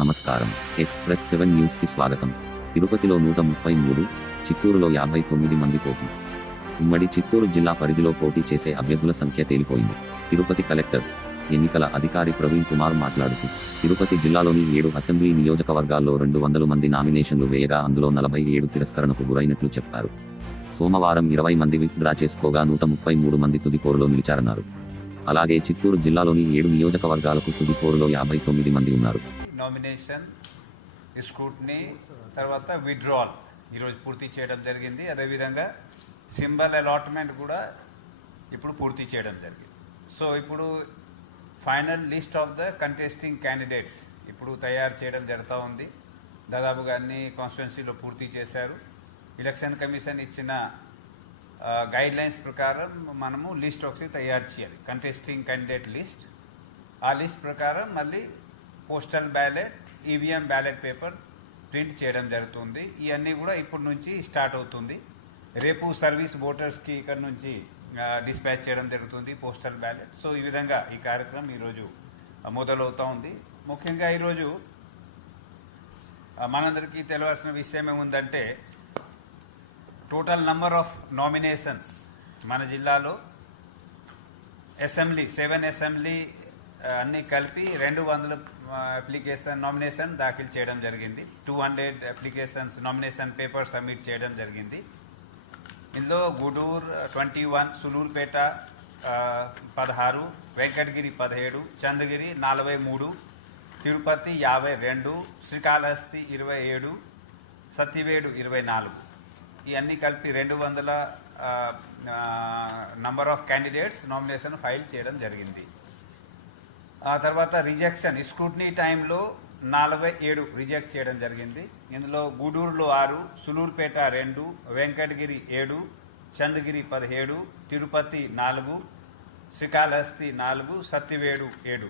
నమస్కారం. Express seven న్యూస్కి స్వాగతం. తిరుపతిలో నూట ముప్పై మూడు చిత్తూరులో యాభై తొమ్మిది మంది పోటీ. ఉమ్మడి చిత్తూరు జిల్లా పరిధిలో పోటీ చేసే అభ్యర్థుల సంఖ్య తేలిపోయింది. తిరుపతి కలెక్టర్ ఎన్నికల అధికారి ప్రవీణ్ కుమార్ మాట్లాడుతూ తిరుపతి జిల్లాలోని ఏడు అసెంబ్లీ నియోజకవర్గాల్లో రెండు వందల మంది నామినేషన్లు వేయగా అందులో నలభై ఏడు తిరస్కరణకు గురైనట్లు చెప్పారు. సోమవారం ఇరవై మంది విత్డ్రా చేసుకోగా నూట ముప్పై మూడు మంది తుదిపోరులో నిలిచారన్నారు. అలాగే చిత్తూరు జిల్లాలోని ఏడు నియోజకవర్గాలకు తుదిపోరులో యాభై తొమ్మిది మంది ఉన్నారు. నామినేషన్ స్క్రూట్నీ తర్వాత విడ్రాల్ ఈరోజు పూర్తి చేయడం జరిగింది. అదేవిధంగా సింబల్ అలాట్మెంట్ కూడా ఇప్పుడు పూర్తి చేయడం జరిగింది. సో ఇప్పుడు final list of the contesting candidates ఇప్పుడు తయారు చేయడం జరుగుతూ ఉంది. దాదాపుగా అన్ని కాన్స్టిట్యున్సీలో పూర్తి చేశారు. ఎలక్షన్ కమిషన్ ఇచ్చిన గైడ్ లైన్స్ ప్రకారం మనము లిస్ట్ ఒకసారి తయారు చేయాలి. కంటెస్టింగ్ క్యాండిడేట్ లిస్ట్ ఆ లిస్ట్ ప్రకారం మళ్ళీ postal ballot EVM ballot paper print చేయడం జరుగుతుంది. ఇవన్నీ కూడా ఇప్పటి నుంచి స్టార్ట్ అవుతుంది. రేపు సర్వీస్ ఓటర్స్కి ఇక్కడ నుంచి డిస్పాచ్ చేయడం జరుగుతుంది పోస్టల్ బ్యాలెట్. సో ఈ విధంగా ఈ కార్యక్రమం ఈరోజు మొదలవుతూ ఉంది. ముఖ్యంగా ఈరోజు మనందరికీ తెలియాల్సిన విషయం ఏముందంటే టోటల్ నంబర్ ఆఫ్ నామినేషన్స్ మన జిల్లాలో అసెంబ్లీ సెవెన్ అసెంబ్లీ అన్నీ కలిపి రెండు వందల అప్లికేషన్ నామినేషన్ దాఖలు చేయడం జరిగింది. Two hundred applications nomination paper submit చేయడం జరిగింది. ఇందులో గుడూరు ట్వంటీ వన్ సులూరుపేట పదహారు వెంకటగిరి పదిహేడు చంద్రగిరి నలభై మూడు తిరుపతి యాభై రెండు శ్రీకాళహస్తి ఇరవై ఏడు సత్యవేడు ఇరవై నాలుగు. ఇవన్నీ కలిపి రెండు వందల number of candidates nomination file చేయడం జరిగింది. ఆ తర్వాత రిజెక్షన్ స్క్రూట్నీ టైంలో నలభై ఏడు రిజెక్ట్ చేయడం జరిగింది. ఇందులో గూడూరులో ఆరు సులూర్పేట రెండు వెంకటగిరి ఏడు చంద్రగిరి పదిహేడు తిరుపతి నాలుగు శ్రీకాళహస్తి నాలుగు సత్తివేడు ఏడు.